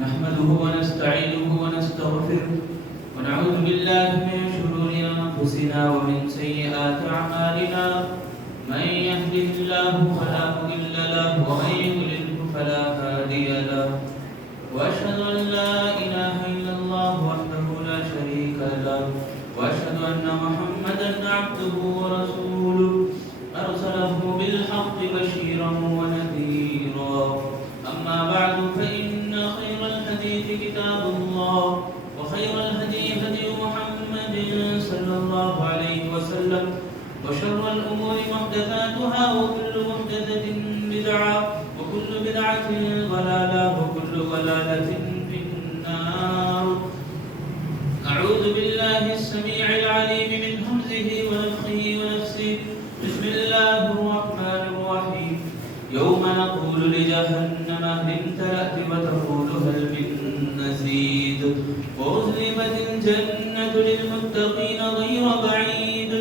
نحمده ونستعينه ونستغفره ونعوذ بالله من شرور أنفسنا ومن سيئات أعمالنا من يهده الله فلا مضل له ومن يضلل فلا هادي له وأشهد أن لا إله إلا الله وحده لا شريك له وأشهد أن محمدا عبده ورسوله أرسله بالحق بشيرا ونذيرا أما بعد فإن خير الحديث كتاب الله وخير الهدي هدي محمد صلى الله عليه وسلم وشر الأمور محدثاتها وكل محدثة بدعة وكل بدعة ضلالة وكل ضلالة في النار. أعوذ بالله السميع العليم من همزه ونفخه ونفسه. بسم الله الرحمن الرحيم. يوم نقول لجهنم هل امتلأت وتقول هل من مزيد وأزلفت الجنة للمتقين غير بعيد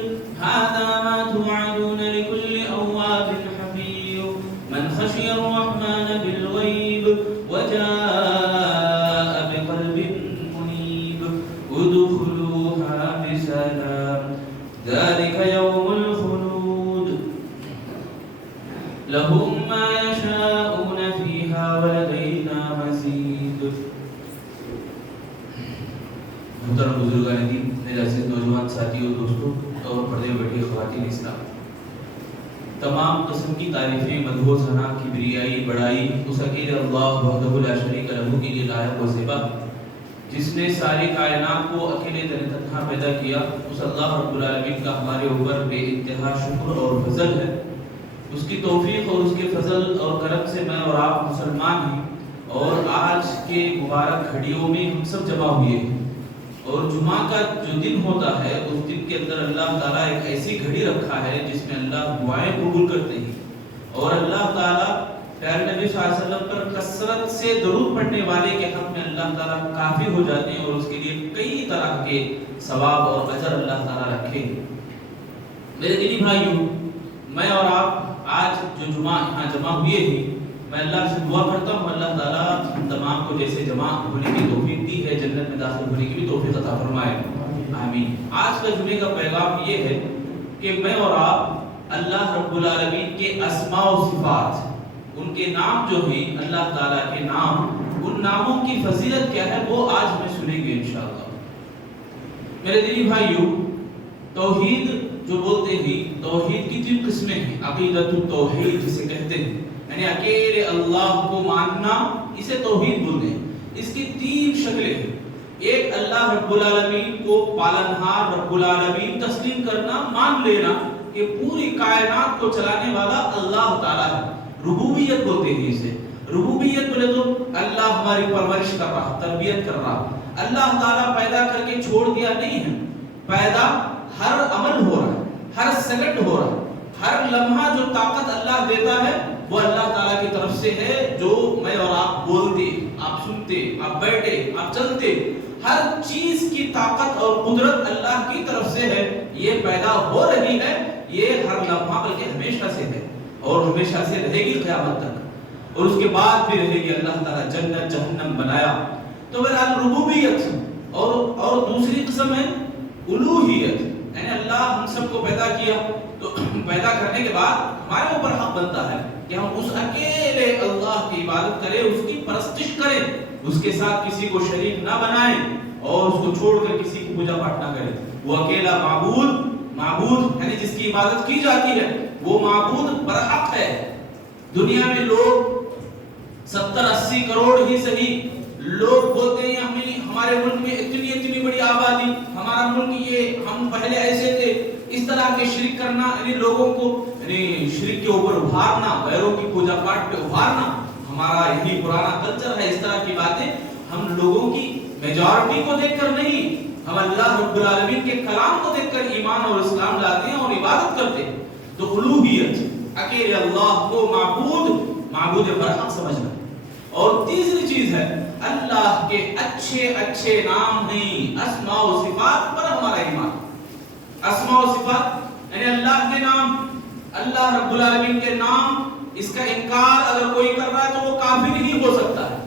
هذا ما توعدون لكل أواب حفيظ من خشي الرحمن بالغيب وجاء بقلب منيب ادخلوها بسلام ذلك يوم الخلود لهم ما يشاءون فيها ولدينا مزيد. محترم بزرگان دین، میرے عزیز نوجوان ساتھیوں، دوستوں اور پردے میں بیٹھی خواتین اسلام، تمام قسم کی تعریفیں، مدح و ثنا، کبریائی، بڑائی اس اکیلے اللہ وحدہ لا شریک لہ کے لیے لائق و زیبا جس نے ساری کائنات کو اکیلے تنہا پیدا کیا. اس اللہ رب العالمین کا ہمارے اوپر بے انتہا شکر اور فضل ہے. اس کی توفیق اور اس کے فضل اور کرم سے میں اور آپ مسلمان ہیں اور آج کے مبارک گھڑیوں میں ہم سب جمع ہوئے ہیں. اور جمعہ کا جو دن ہوتا ہے اس دن کے اندر اللہ تعالیٰ ایک ایسی گھڑی رکھا ہے جس میں اللہ دعائیں قبول کرتے ہیں اور اللہ تعالیٰ پیارے نبی صلی اللہ علیہ وسلم پر کثرت سے درود پڑھنے والے کے حق میں اللہ تعالیٰ کافی ہو جاتے ہیں اور اس کے لیے کئی طرح کے ثواب اور اجر اللہ تعالیٰ رکھے. میرے دینی بھائیوں، میں اور آپ آج جو جمعہ یہاں جمع ہوئے ہیں، میں اللہ سے دعا کرتا ہوں اللہ تعالیٰ ہم تمام کو جیسے جمع ہونے کی توفیق دی ہے جنت میں داخل ہونے کی بھی توفیق عطا فرمائے. آمین. آج کا جمعے کا پیغام یہ ہے کہ میں اور آپ اللہ رب العالمین کے اسماء و صفات، ان کے نام جو ہیں اللہ تعالیٰ کے نام، ان ناموں کی فضیلت کیا ہے وہ آج ہمیں سنیں گے انشاءاللہ. میرے دینی بھائیوں، توحید جو بولتے ہیں، توحید کی تین قسمیں ہیں. عقیدۃ التوحید جسے کہتے ہیں، یعنی اکیلے اللہ کو ماننا، اسے توحید بولتے ہیں. اس کی تین شکلیں ہیں. ایک اللہ رب العالمین کو پالنہار رب العالمین تسلیم کرنا، مان لینا کہ پوری کائنات کو چلانے والا اللہ تعالیٰ ہے. ربوبیت بولتے ہیں اسے. ربوبیت بولے تو اللہ ہماری پرورش کر رہا، تربیت کر رہا. اللہ تعالیٰ پیدا کر کے چھوڑ دیا نہیں ہے، پیدا ہر عمل ہو رہا ہے، ہر سیکنڈ ہو رہا ہے، ہر لمحہ جو طاقت اللہ دیتا ہے وہ اللہ تعالیٰ کی طرف سے ہے. جو میں اور آپ بولتے، آپ سنتے، آپ بیٹھے، آپ چلتے، ہر چیز کی طاقت اور قدرت اللہ کی طرف سے ہے. یہ پیدا ہو رہی ہے، یہ ہر لمحہ بلکہ ہمیشہ سے ہے اور ہمیشہ سے رہے گی قیامت تک، اور اس کے بعد بھی رہے گی. اللہ تعالیٰ جنت جہنم بنایا. تو بہرحال ربوبیت اور دوسری قسم ہے الوہیت، یعنی اللہ ہم سب کو پیدا کیا تو پیدا کرنے کے بعد ہمارے اوپر حق بنتا ہے کہ ہم اس اکیلے اللہ کی عبادت کریں، اس کی پرستش کریں، اس کے ساتھ کسی کو شریک نہ بنائیں اور اس کو چھوڑ کر کسی کی پوجا پاٹ نہ کریں. وہ اکیلا معبود یعنی جس کی عبادت کی جاتی ہے وہ معبود برحق ہے. دنیا میں لوگ 70-80 کروڑ ہی صحیح لوگ بولتے ہیں ہمارے ملک میں اتنی بڑی آبادی، ہمارا ملک یہ، ہم پہلے ایسے تھے. اس طرح کے شرک کرنا، یعنی لوگوں کو شرک کے اوپر ابھارنا، غیروں کی پوجا پاٹ پہ ابھارنا ہمارا یہی پرانا کلچر ہے. اس طرح کی باتیں ہم لوگوں کی میجورٹی کو دیکھ کر نہیں، ہم اللہ رب العالمین کے کلام کو دیکھ کر ایمان اور اسلام لاتے ہیں اور عبادت کرتے ہیں. تو الوہیت، اکیلے اللہ کو معبود برحق سمجھنا. اور تیسری چیز ہے اللہ کے اچھے نام ہیں، اسماء و صفات پر ہمارا ایمان. اسماء و صفات یعنی اللہ کے نام، اللہ رب العالمین کے نام اس کا انکار اگر کوئی کر رہا ہے تو وہ کافر ہی ہو سکتا ہے،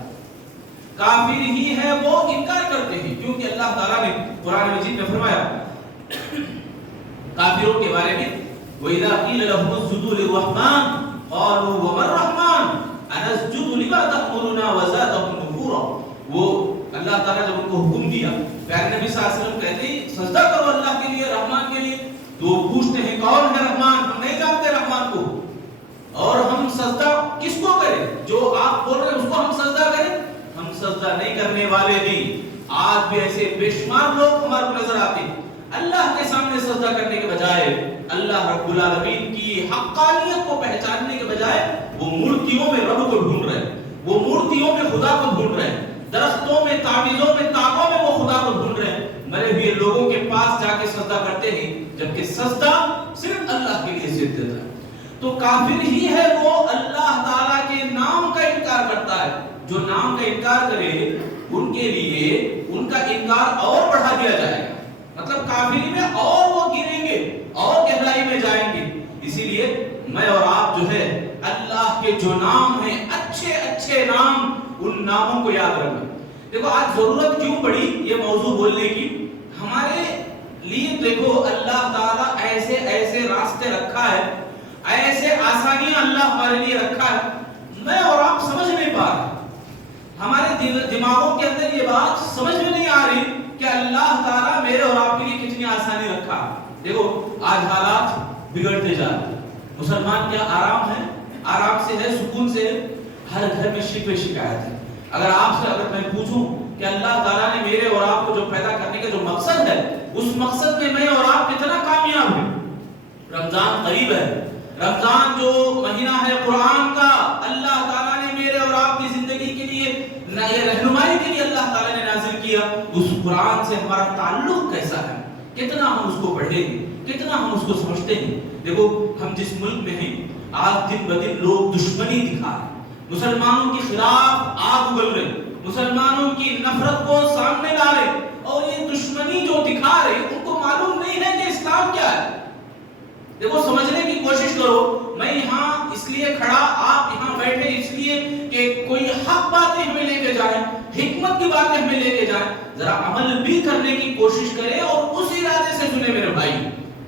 کافر ہی ہے، وہ انکار کرتے ہیں، کیونکہ اللہ تعالیٰ نے قرآن مجید میں فرمایا کافروں کے بارے میں وَإِذَا قِيلَ لَهُمُ اسْجُدُوا لِلرَّحْمَنِ قَالُوا وَمَا الرَّحْمَنُ أَنَسْجُدُ لِمَا تَأْمُرُنَا وَزَادَهُمْ نُفُورًا۔ وہ اللہ تعالیٰ جب ان کو حکم دیا، پیارے نبی صلی اللہ علیہ وسلم کہتے ہیں سجدہ کرو اللہ کے لیے، رحمان کے لیے، تو وہ پوچھتے ہیں کون ہے رحمان؟ ہم نہیں جانتے رحمان کو، اور ہم سجدہ کس کو کریں؟ جو آپ بول رہے ہیں اس کو ہم سجدہ کریں؟ ہم سجدہ نہیں کرنے والے بھی، آج بھی ایسے بے شمار لوگ ہمارے کو نظر آتے ہیں اللہ کے سامنے سجدہ کرنے کے بجائے، اللہ رب العالمین کی حقانیت کو پہچاننے کے بجائے وہ مورتیوں میں رب کو ڈھونڈ رہے ہیں، وہ مورتیوں میں خدا کو ڈھونڈ رہے ہیں، درختوں میں، تعویذوں میں، تاغوں میں وہ خدا کو ڈھونڈ رہے ہیں، مرے ہوئے لوگوں کے پاس جا کے سجدہ کرتے ہیں، جبکہ سجدہ صرف اللہ کے لیے حیثیت دیتا ہے۔ تو کافر ہی ہے وہ اللہ تعالیٰ کے نام کا انکار کرتا ہے۔ جو نام کا انکار کرے ان کے لیے ان کا انکار اور بڑھا دیا جائے گا، مطلب کافری میں اور وہ گریں گے اور گہرائی میں جائیں گے۔ اسی لیے میں اور آپ جو ہے اللہ کے جو نام ہیں، اچھے اچھے نام، ان ناموں کو یاد رکھیں۔ دیکھو آج ضرورت کیوں پڑی یہ موضوع بولنے کی؟ ہمارے لیے دیکھو اللہ تعالیٰ ایسے ایسے راستے رکھا ہے، ایسے آسانیاں اللہ ہمارے لیے رکھا ہے، میں اور آپ سمجھ نہیں پا رہے، ہمارے دماغوں کے اندر یہ بات سمجھ میں نہیں آ رہی کہ اللہ تعالیٰ میرے اور آپ کے لیے کتنی آسانی رکھا۔ دیکھو آج حالات بگڑتے جا رہے ہیں، مسلمان کیا آرام ہے، آرام سے ہے، سکون سے ہے، ہر گھر میں شکوے شکایت ہے۔ اگر آپ سے اگر میں پوچھوں کہ اللہ تعالیٰ نے میرے اور آپ کو جو پیدا کرنے کا جو مقصد ہے، اس مقصد میں اور آپ کتنا کامیاب ہیں؟ رمضان قریب ہے، رمضان جو مہینہ ہے قرآن کا، اللہ تعالیٰ نے میرے اور آپ کی زندگی کے لیے یہ رہنمائی کے لیے اللہ تعالیٰ نے نازل کیا، اس قرآن سے ہمارا تعلق کیسا ہے، کتنا ہم اس کو پڑھیں گے، کتنا ہم اس کو سمجھتے ہیں۔ دیکھو ہم جس ملک میں ہیں آج دن بدن لوگ دشمنی دکھا رہے ہیں، مسلمانوں کے خلاف آگ اگل رہے، مسلمانوں کی نفرت کو سامنے لا رہے، اور یہ دشمنی جو دکھا رہے ان کو معلوم نہیں ہے کہ اسلام کیا ہے۔ دیکھو سمجھنے کی کوشش کرو، میں یہاں اس لیے کھڑا، آپ یہاں بیٹھے اس لیے کہ کوئی حق باتیں ہمیں لے کے جائیں، حکمت کی باتیں ہمیں لے کے جائیں، ذرا عمل بھی کرنے کی کوشش کریں اور اس ارادے سے سنیں میرے بھائی۔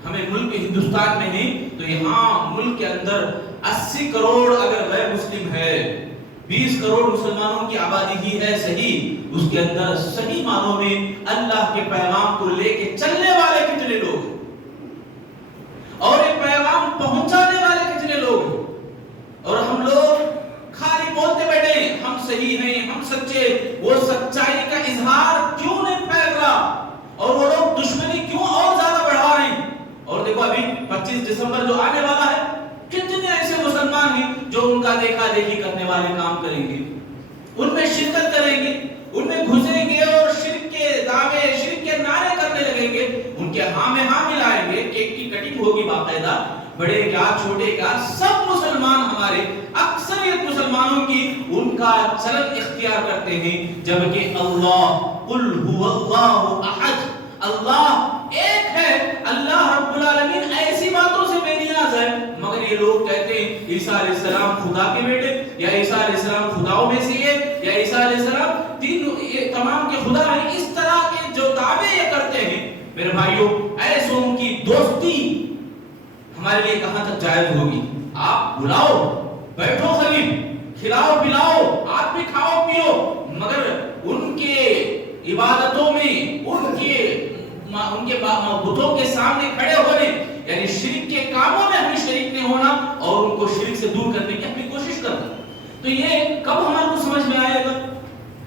ہمیں ملک ہندوستان میں نہیں تو یہاں ملک کے اندر 80 کروڑ اگر غیر مسلم ہے، 20 کروڑ مسلمانوں کی آبادی ہی ہے صحیح، اس کے اندر صحیح معنوں میں اللہ کے پیغام کو لے کے چلنے والے کتنے لوگ ہیں، اور ایک پیغام پہنچانے والے کتنے لوگ ہیں؟ اور ہم لوگ خالی بولتے بیٹھے ہم صحیح ہیں، ہم سچے، وہ سچائی کا اظہار کیوں نہیں پھیل رہا، اور وہ لوگ دشمنی کیوں اور زیادہ بڑھا رہے ہیں؟ اور دیکھو ابھی 25 دسمبر جو آنے والا ہے، کتنے ایسے مسلمان ہیں جو ان کا دیکھا دیکھی کرنے والے کام کریں گے، ان میں شرکت کریں گے، ان میں گھسیں گے اور شرک کے دعوے، شرک کے نعرے کرنے لگیں گے، ان کے ہاں میں ہاں ملائیں گے، کیک کی کٹنگ ہوگی باقاعدہ، بڑے کیا چھوٹے کیا سب مسلمان ہمارے، اکثریت مسلمانوں کی ان کا چلن اختیار کرتے ہیں، جبکہ اللہ قل هو اللہ احد، اللہ ایک ہے، اللہ رب العالمین ایسی باتوں سے بے نیاز ہے، مگر یہ لوگ کہتے ہیں عیسیٰ علیہ السلام خدا کے بیٹے، یا عیسیٰ علیہ السلام خداؤں میں سے ہے، یا عیسیٰ علیہ السلام تمام کے خدا ہیں، اس طرح کے جو دعوے یہ کرتے ہیں میرے بھائیوں، ایسوں کی دوستی ہمارے لیے کہاں تک جائز ہوگی؟ آپ بلاؤ، بیٹھو قریب، کھلاؤ پلاؤ، آپ بھی کھاؤ پیو، مگر ان کے عبادتوں میں، ان کے بتوں کے سامنے کھڑے ہونے، یعنی شرک کے کاموں میں ہمیں شریک نہیں ہونا اور ان کو شرک سے دور کرنے کی اپنی کوشش کرنا۔ تو یہ کب ہمارے کو سمجھ میں آئے گا؟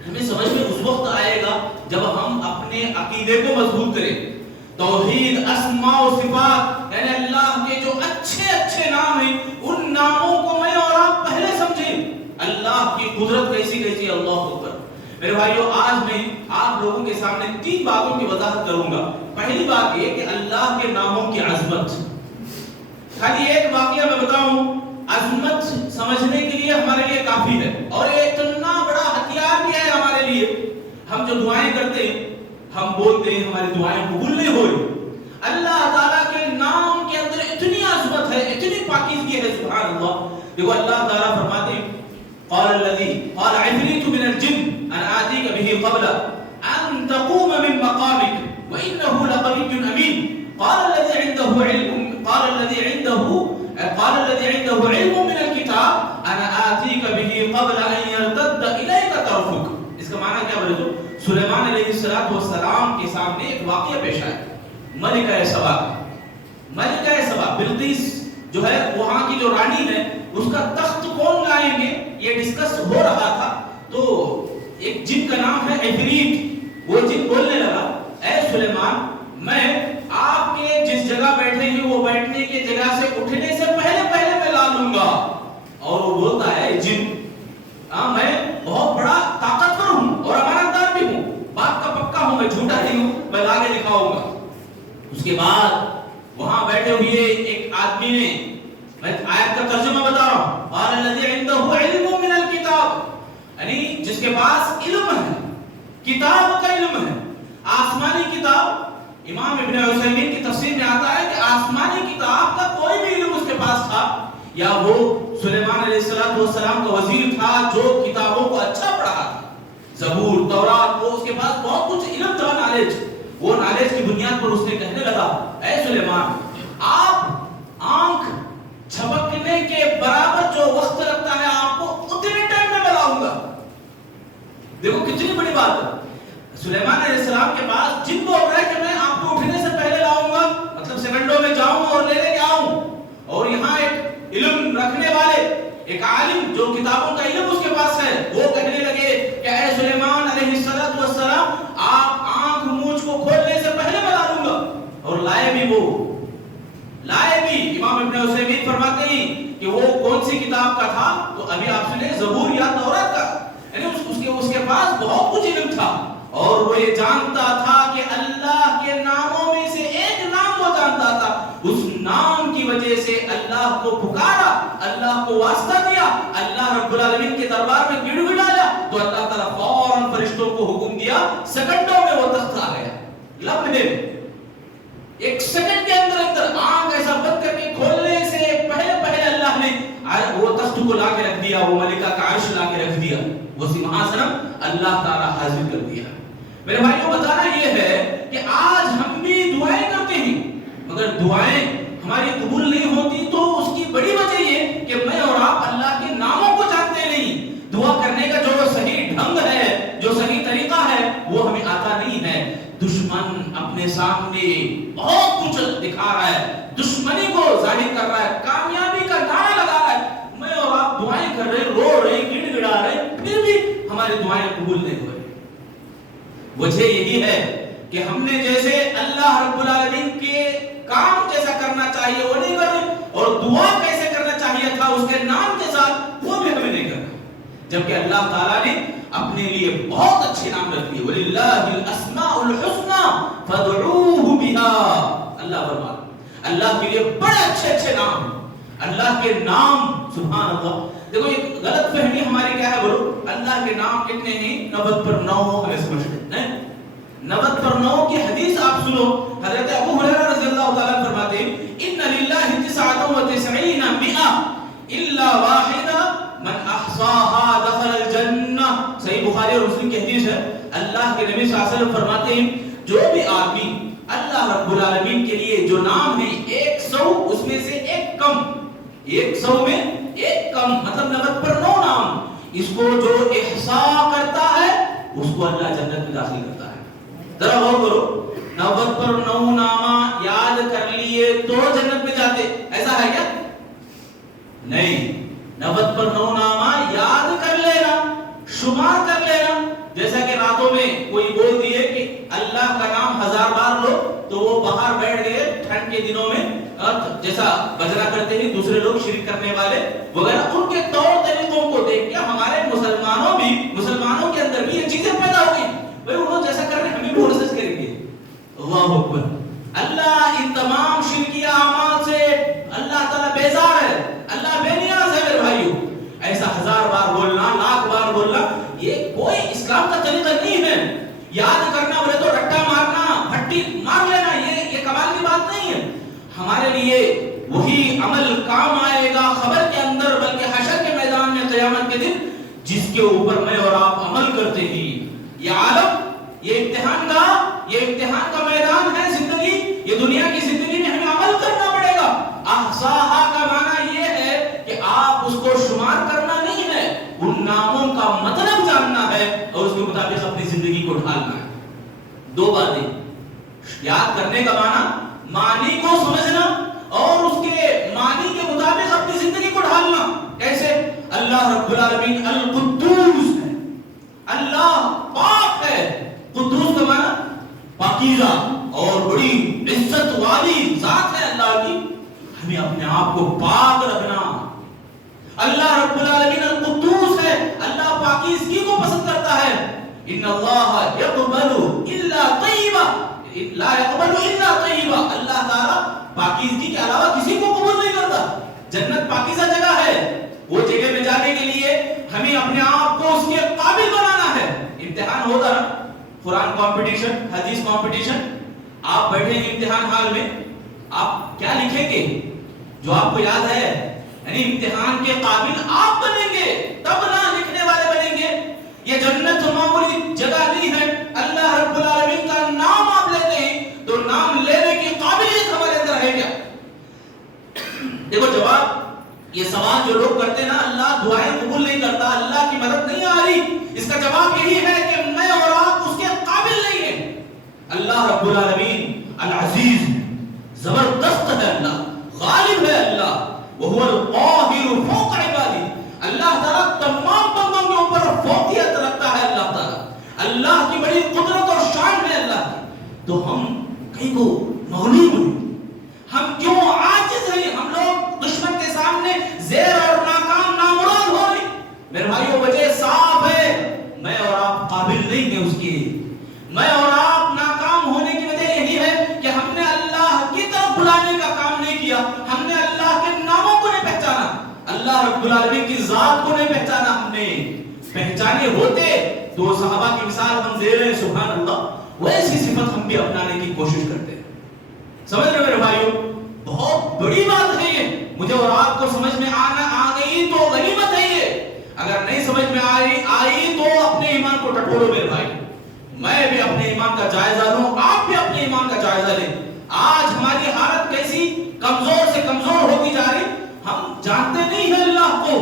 ہمیں سمجھ میں اس وقت آئے گا جب ہم اپنے عقیدے کو مضبوط کریں، توحید، اسماء و صفات، یعنی اللہ کے جو اچھے اچھے نام ہیں ان ناموں کو میں اور آپ پہلے سمجھیں، اللہ کی قدرت کیسی کیسی، اللہ اکبر۔ میرے بھائیو آج میں آپ لوگوں کے سامنے 3 باتوں کی وضاحت کروں گا۔ پہلی بات یہ کہ اللہ کے ناموں کی عظمت، خالی ایک واقعہ میں بتاؤں، عظمت سمجھنے کے لیے ہمارے لیے کافی ہے، اور ایک اتنا بڑا ہتھیار بھی ہے ہمارے لیے۔ ہم جو دعائیں کرتے ہیں، ہم بولتے ہیں ہماری دعائیں قبول نہیں ہو رہی، اللہ تعالیٰ کے نام کے اندر اتنی عظمت ہے، اتنی پاکیزگی ہے، سبحان اللہ، دیکھو اللہ تعالیٰ فرماتے ہیں قال الذي قال عفريت من الجن انا آتيك به قبل ان تقوم من مقامك وانه لقوي امين قال الذي عنده علم من الكتاب انا آتيك به قبل ان يرتد اليك طرفك. اس کا معنی کیا بولے تو سلیمان علیہ السلام کے سامنے ایک واقعہ پیش آیا. ملکہ سبا بلقیس جو ہے وہاں کی جو رانی ہے اس کا تخت کون لائیں گے یہ ڈسکس ہو رہا تھا. تو ایک جن کا نام ہے عفریت، وہ جن بولنے لگا اے سلیمان میں آپ کے جس جگہ بیٹھے ہیں وہ بیٹھنے کی جگہ سے اٹھنے سے پہلے میں لا لوں گا. اور وہ بولتا ہے جن میں بہت بڑا طاقتور ہوں اور امانتدار بھی ہوں، بات کا پکا ہوں، میں جھوٹا نہیں ہوں، میں لا کے دکھاؤں گا. اس کے بعد وہاں بیٹھے ہوئے ایک آدمی نے، میں آیت کا ترجمہ بتا رہا ہوں، قال الذی عنده علم من الکتاب، یعنی جس کے پاس علم ہے، کتاب کا علم ہے، آسمانی کتاب. امام ابن عثیمین کی تفسیر میں آتا ہے کہ آسمانی کتاب کا کوئی بھی علم اس کے پاس تھا، یا وہ سلیمان علیہ السلام کا وزیر تھا جو کتابوں کو اچھا پڑھا تھا، زبور، تورات، وہ اس کے پاس بہت کچھ علم تھا، نالج. وہ نالج کی بنیاد پر اس نے کہنے لگا اے سلیمان آپ آنکھ جھپکنے کے برابر جو وقت لگتا ہے آپ کو اتنے ٹائم میں لاؤں گا. دیکھو کتنی بڑی بات ہے. سلیمان علیہ السلام کے پاس جن بول رہا ہے کہ میں آپ کو اٹھنے سے پہلے لاؤں گا، مطلب سیکنڈوں میں جاؤں اور لے کے آؤں. اور یہاں ایک علم رکھنے والے، ایک عالم جو کتابوں کا علم اس کے پاس ہے، وہ کہنے لگے کہ اے سلیمان علیہ السلام آپ آنکھ مونچھ کو کھولنے سے پہلے میں لا لوں گا. اور لائے بھی. امام ابن عثیمین فرماتے ہیں کہ وہ کون سی کتاب کا تھا؟ تو ابھی آپ سنے زبور یا تورات کا، یعنی اس کے پاس بہت کچھ علم تھا. اور وہ یہ جانتا تھا کہ اللہ کے ناموں میں سے ایک نام وہ جانتا تھا، اس نام کی وجہ سے اللہ کو پکارا، اللہ کو واسطہ دیا، اللہ رب العالمین کے دربار میں گڑ گڑایا، تو اللہ تعالیٰ فوراً فرشتوں کو حکم دیا، سیکنڈوں میں وہ تخت آ گیا. لمحے ایک سیکنڈ کے اندر آنکھ ایسا بند کر کے کھولنے سے پہلے اللہ نے وہ تخت کو لا کے رکھ دیا، وہ ملکہ کا عرش لا کے رکھ دیا، وہ سمہاسن اللہ تعالیٰ حاضر کر دیا. میرے بھائیوں بتانا یہ ہے کہ آج ہم بھی دعائیں کرتے ہیں، مگر دعائیں ہماری قبول نہیں ہوتی تو اس کی بڑی وجہ یہ کہ میں اور آپ اللہ کے ناموں کو جانتے نہیں. دعا کرنے کا جو صحیح ڈھنگ ہے، جو صحیح طریقہ ہے، وہ ہمیں آتا نہیں ہے. دشمن اپنے سامنے بہت کچھ دکھا رہا ہے، دشمنی کو ظاہر کر رہا ہے، کامیابی کا نعرہ لگا رہا ہے. میں اور آپ دعائیں کر رہے، رو رہے، گڑ گڑا رہے، پھر بھی ہماری دعائیں قبول نہیں ہوئی. وجہ یہی ہے کہ ہم نے جیسے اللہ رب العالمین کے کام جیسا کرنا چاہیے وہ نہیں کر رہے، اور دعا کیسے کرنا چاہیے تھا اس کے نام کے ساتھ وہ بھی ہمیں نہیں کرنا. جبکہ اللہ تعالیٰ نے اپنے لیے بہت اچھے نام رکھ دیے. وَلِلَّهِ الْأَسْمَاءُ الْحُسْنَى فَادْعُوهُ بِهَا. اللہ فرماتا اللہ کے لیے بڑے اچھے نام ہیں. اللہ کے نام سبحان اللہ. دیکھو یہ غلط فہمی ہماری کیا ہے بولو، اللہ کے نام کتنے ہیں؟ 90 پر 9 ہمیں سمجھتے ہیں. 90 پر 9 کی حدیث آپ سنو. حضرت ابو ہریرہ رضی اللہ تعالیٰ فرماتے ہیں ان للہ 99 مئہ الا واحدہ من احصاها دخل الجنہ. صحیح بخاری اور مسلم کی حدیث ہے. اللہ کے نبی صلی اللہ علیہ وسلم فرماتے ہیں جو بھی آدمی اللہ رب العالمین کے لیے جو نام ہے 100 اس میں سے ایک کم، 100 میں ایک کم مطلب 90 پر 9 نام، اس کو جو احصاء کرتا ہے اس کو اللہ جنت میں داخل کرتا ہے. ذرا غور کرو، 90 پر 9 نامہ یاد کر لیے تو جنت میں جاتے، ایسا ہے کیا؟ نہیں. 90 پر 9 نامہ یاد کر لینا، شمار کر لینا. جیسا کہ راتوں میں کوئی بول دیے کہ اللہ کا نام 1000 بار لو تو وہ باہر بیٹھ گئے ٹھنڈ کے دنوں میں جیسا بجنا کرتے ہیں دوسرے لوگ شرک کرنے والے وغیرہ، ان کے طور طریقوں کو دیکھ کے ہمارے مسلمانوں کے اندر بھی یہ چیزیں پیدا ہو گئی. بھائی انہوں جیسا کر رہے ہیں ہمیں بھی ورزش کریں گے. اللہ اکبر. اللہ ان تمام شرکیہ اعمال سے اللہ تعالیٰ بیزار ہے، اللہ بے نیاز ہے. میرے بھائیو ایسا 1000 بار بولنا، 1,00,000 بار بولنا یہ کوئی اسلام کا طریقہ نہیں ہے. یاد کرنا بولے تو رٹا مارنا، پھٹی مار لینا، یہ کمال کی بات نہیں ہے. ہمارے لیے وہی عمل کام آئے گا خبر کے اندر بلکہ اور آپ عمل کرتے ہیں. یہ عالم، یہ امتحان کا میدان ہے زندگی. یہ دنیا کی زندگی میں ہمیں عمل کرنا پڑے گا. احصاہا کا معنی یہ ہے کہ آپ اس کو شمار کرنا نہیں ہے، ان ناموں کا مطلب جاننا ہے اور اس کے مطابق اپنی زندگی کو ڈھالنا ہے. دو باتیں یاد کرنے کا معنی کو سمجھنا اور اس کے معنی کے مطابق اپنی زندگی کو ڈھالنا. کیسے؟ اللہ رب العالمین القدوس ہے، اللہ پاک ہے. قدوس کا معنی پاکیزہ اور بڑی عزت والی ذات ہے اللہ کی. ہمیں اپنے آپ کو پاک رکھنا. اللہ رب العالمین القدوس ہے، اللہ پاکیزگی کو پسند کرتا ہے. ان اللہ یقبل الا طیبا لا یقبل الا طیبا. اللہ تعالی پاکیزگی کے علاوہ کسی کو قبول نہیں کرتا. جنت پاکیزہ جگہ ہے، وہ جگہ میں جانے کے لیے ہمیں اپنے آپ کو اس کے قابل بنانا ہے. امتحان ہوتا نا، قرآن کمپٹیشن، حدیث کمپٹیشن. آپ بیٹھے ہیں امتحان حال میں، آپ کیا لکھیں گے جو آپ کو یاد ہے؟ یعنی امتحان کے قابل آپ بنیں گے تب نہ لکھنے والے بنیں گے. یہ جنت معمولی جگہ نہیں ہے. اللہ رب العالمین کا نام آپ لیتے ہیں تو نام لینے کی قابلیت ہمارے اندر ہے کیا؟ دیکھو جواب، یہ سوال جو لوگ کرتے ہیں نا، اللہ دعائیں قبول نہیں کرتا، اللہ کی مدد نہیں آ رہی، اس کا جواب یہی ہے کہ میں اور آپ اس کے قابل نہیں ہیں. اللہ رب العالمین العزیز زبردست ہے، اللہ غالب ہے، اللہ وہو القاہر فوق عبادی. اللہ تعالیٰ تمام بندوں کے اوپر فوقیت رکھتا ہے. اللہ تعالیٰ، اللہ کی بڑی قدرت اور شان ہے اللہ کی. تو ہم کہیں کو مغلوب ہیں، ہم کیوں عاجز ہیں؟ ہم لوگ دشمن کے سامنے زیر اور ناکام نامراد ہو رہے. میرے بھائیوں وجہ صاف ہے، میں اور آپ قابل نہیں ہیں اس کی. میں اور آپ ناکام ہونے کی وجہ یہی ہے کہ ہم نے اللہ کی طرف بلانے کا کام نہیں کیا. ہم نے اللہ کے ناموں کو نہیں پہچانا، اللہ رب العالمین کی ذات کو نہیں پہچانا. ہم نے پہچانے ہوتے تو صحابہ کی مثال ہم دے رہے ہیں، سبحان اللہ، ویسی صفت ہم بھی اپنانے کی کوشش کرتے ہیں. سمجھ رہے میرے بھائیوں؟ بہت بڑی بات ہے یہ. مجھے اور آپ کو سمجھ میں آ گئی تو غنیمت ہے یہ. اگر نہیں سمجھ میں آئی تو اپنے ایمان کو ٹٹولو میرے بھائی. میں بھی اپنے ایمان کا جائزہ لوں، آپ بھی اپنے ایمان کا جائزہ لیں. آج ہماری حالت کیسی کمزور سے کمزور ہوتی جا رہی. ہم جانتے نہیں ہیں اللہ کو،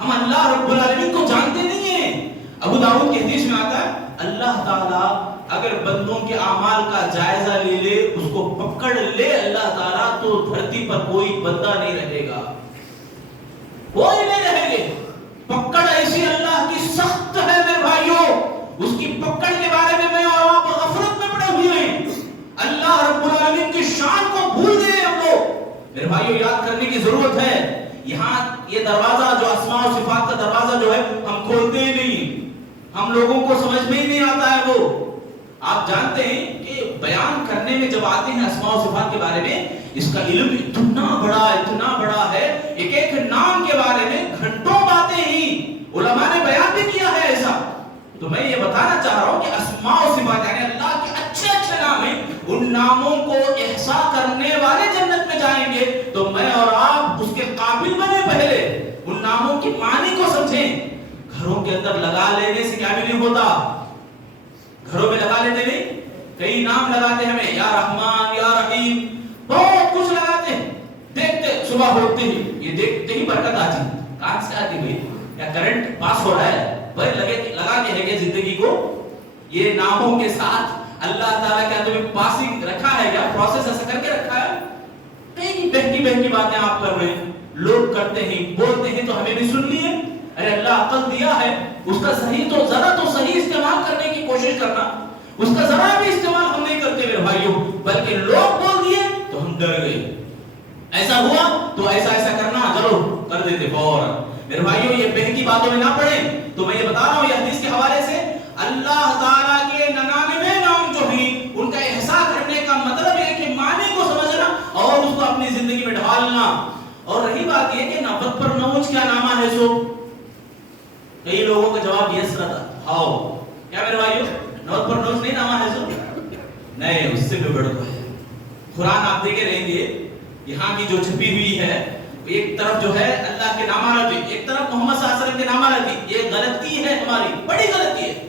ہم اللہ رب العالمین کو جانتے نہیں ہیں. ابو داؤد کی حدیث میں آتا ہے اللہ تعالیٰ اگر بندوں کے اعمال کا جائزہ لے لے، اس کو پکڑ لے اللہ تعالیٰ، تو دھرتی پر کوئی بندہ نہیں رہے گا، کوئی نہیں رہے گے. پکڑ ایسی اللہ کی سخت ہے میرے بھائیوں. اس کی پکڑ کے بارے میں میں اور آپ غفلت میں پڑے ہوئے ہیں. اللہ رب العالمین کی شان کو بھول گئے ہم لوگ. میرے بھائیوں یاد کرنے کی ضرورت ہے. یہاں یہ دروازہ جو اسماء و صفات کا دروازہ جو ہے ہم کھولتے ہی نہیں. ہم لوگوں کو سمجھ میں ہی نہیں آتا ہے. وہ آپ جانتے ہیں کہ بیان کرنے میں جب آتے ہیں اسماء و صفات کے بارے میں، اس کا علم اتنا بڑا ہے. ایک ایک نام کے بارے میں گھنٹوں باتیں ہی علماء نے بیان بھی کیا ہے ایسا. تو میں یہ بتانا چاہ رہا ہوں کہ اسماء و صفات یعنی اللہ کے اچھے نام ہیں، ان ناموں کو احصاء کرنے والے جنت میں جائیں گے. تو میں اور آپ اس کے قابل بنے. پہلے ان ناموں کی معنی کو سمجھیں. گھروں کے اندر لگا لینے سے کیا بھی نہیں ہوتا. گھروں میں لگا لیتے نہیں، کئی نام لگاتے ہیں ہمیں، یا رحمان یا رحیم، بہت کچھ لگاتے ہیں. دیکھتے صبح ہوتے ہی یہ دیکھتے ہی برکت آتی. کہاں سے آتی بھائی؟ یا کرنٹ پاس ہو رہا ہے؟ بھائی لگا کے ہے کہ زندگی کو یہ ناموں کے ساتھ اللہ تعالیٰ کیا تمہیں پاسنگ رکھا ہے کیا؟ پروسیس ایسا کر کے رکھا ہے؟ کئی بہتی باتیں آپ کر رہے ہیں، لوگ کرتے ہیں بولتے ہیں تو ہمیں بھی سن لیے. ارے اللہ عقل دیا ہے، اس کا ذرا تو صحیح استعمال کرنے کی کوشش کرنا. اس کا ذرا بھی استعمال ہم نہیں کرتے میرے بھائیوں، بلکہ لوگ بول دیے تو ہم ڈر گئے. ایسا ہوا تو ایسا کرنا، چلو کر دیتے فوراً. میرے بھائیوں یہ بہتی باتوں میں نہ پڑیں. تو میں یہ بتا رہا ہوں یہ حدیث کے حوالے سے، اللہ تعالیٰ کے 99 نام جو ہیں ان کا احساس کرنے کا مطلب یہ کہ معنی کو سمجھنا اور اس کو اپنی زندگی میں ڈھالنا. اور رہی بات یہ کہ نبت پر نوچ کیا نامہ ہے سو، کئی لوگوں کا جواب یس رہتا. ہاؤ کیا میرے بھائیوں نبت پر نوچ نہیں نامہ ہے سو؟ نہیں، اس سے بھی بڑھ ہے. قرآن آپ دیکھے رہیں گے یہاں کی جو چھپی ہوئی ہے ایک طرف جو ہے اللہ کے نام آ رہے، ایک طرف محمد صلی اللہ علیہ وسلم کے نام آ رہے، یہ غلطی ہے، ہماری بڑی غلطی ہے۔